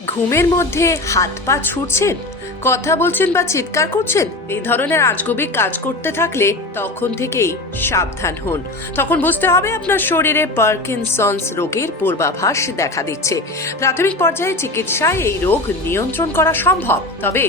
ঘুমের মধ্যে হাত পা ছুটছেন, কথা বলছেন বা চিৎকার করছেন, এই ধরনের আজগুবি কাজ করতে থাকলে তখন থেকেই সাবধান হন। তখন বুঝতে হবে আপনার শরীরে পার্কিনসন্স রোগের পূর্বাভাস দেখা দিচ্ছে। প্রাথমিক পর্যায়ে চিকিৎসায় এই রোগ নিয়ন্ত্রণ করা সম্ভব, তবে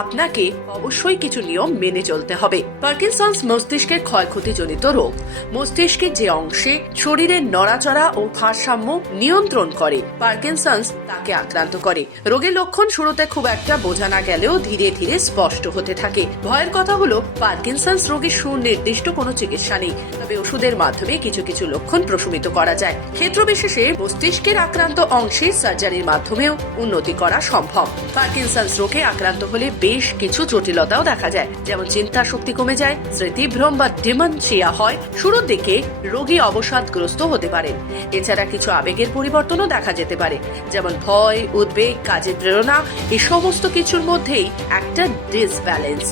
আপনাকে অবশ্যই কিছু নিয়ম মেনে চলতে হবে। পার্কিনসন্স মস্তিষ্কের ক্ষয়ক্ষতিজনিত রোগ। মস্তিষ্কের যে অংশে শরীরের নড়াচড়া ও ভারসাম্য নিয়ন্ত্রণ করে পার্কিনসন্স তাকে আক্রান্ত করে। রোগের লক্ষণ শুরুতে খুব একটা বোঝা না গেলেও ধীরে ধীরে স্পষ্ট হতে থাকে। ভয়ের কথা হলো পার্কিনসন্স রোগের সুনির্দিষ্ট কোনো চিকিৎসা নেই, তবে ওষুধের মাধ্যমে কিছু কিছু লক্ষণ প্রশমিত করা যায়। ক্ষেত্র বিশেষে মস্তিষ্কের আক্রান্ত অংশে সার্জারির মাধ্যমেও উন্নতি করা সম্ভব। পার্কিনসন্স রোগে আক্রান্ত হলে বেশ কিছু জটিলতাও দেখা যায়, যেমন চিন্তা শক্তি কমে যায়, স্মৃতিভ্রম বা ডিমেনশিয়া হয়। শুরুর দিকে রোগী অবসাদগ্রস্ত হতে পারেন। এছাড়া কিছু আবেগের পরিবর্তনও দেখা যেতে পারে, যেমন ভয়, উদ্বেগ, কাজের প্রেরণা। এই সমস্ত কিছুর মধ্যেই একটা ডিসব্যালেন্স।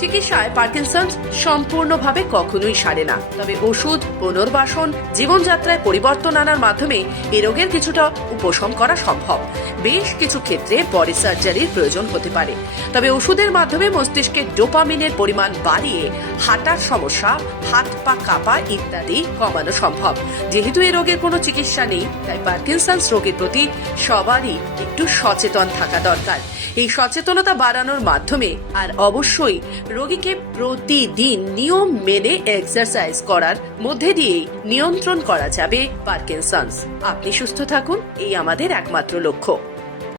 চিকিৎসায় পার্কিনসন্স সম্পূর্ণভাবে কখনোই সারে না, তবে ওষুধ, পুনর্বাসন, জীবনযাত্রায় পরিবর্তন আনার মাধ্যমে এই রোগের কিছুটা উপশম করা সম্ভব। বেশ কিছু ক্ষেত্রে পরে সার্জারির প্রয়োজন হতে পারে, তবে ওষুধের মাধ্যমে মস্তিষ্কে ডোপামিনের পরিমাণ বাড়িয়ে হাঁটার সমস্যা, হাত পা কাঁপা ইত্যাদি কমানো সম্ভব। যেহেতু এই রোগের কোনো চিকিৎসা নেই, তাই পার্কিনসন্স রোগের প্রতি সবারই একটু সচেতন থাকা দরকার। এই সচেতনতা বাড়ানোর মাধ্যমে আর অবশ্যই রোগীকে প্রতিদিন নিয়ম মেনে এক্সারসাইজ করার মধ্যে দিয়েই নিয়ন্ত্রণ করা যাবে পার্কিনসন্স। আপনি সুস্থ থাকুন, এই আমাদের একমাত্র লক্ষ্য।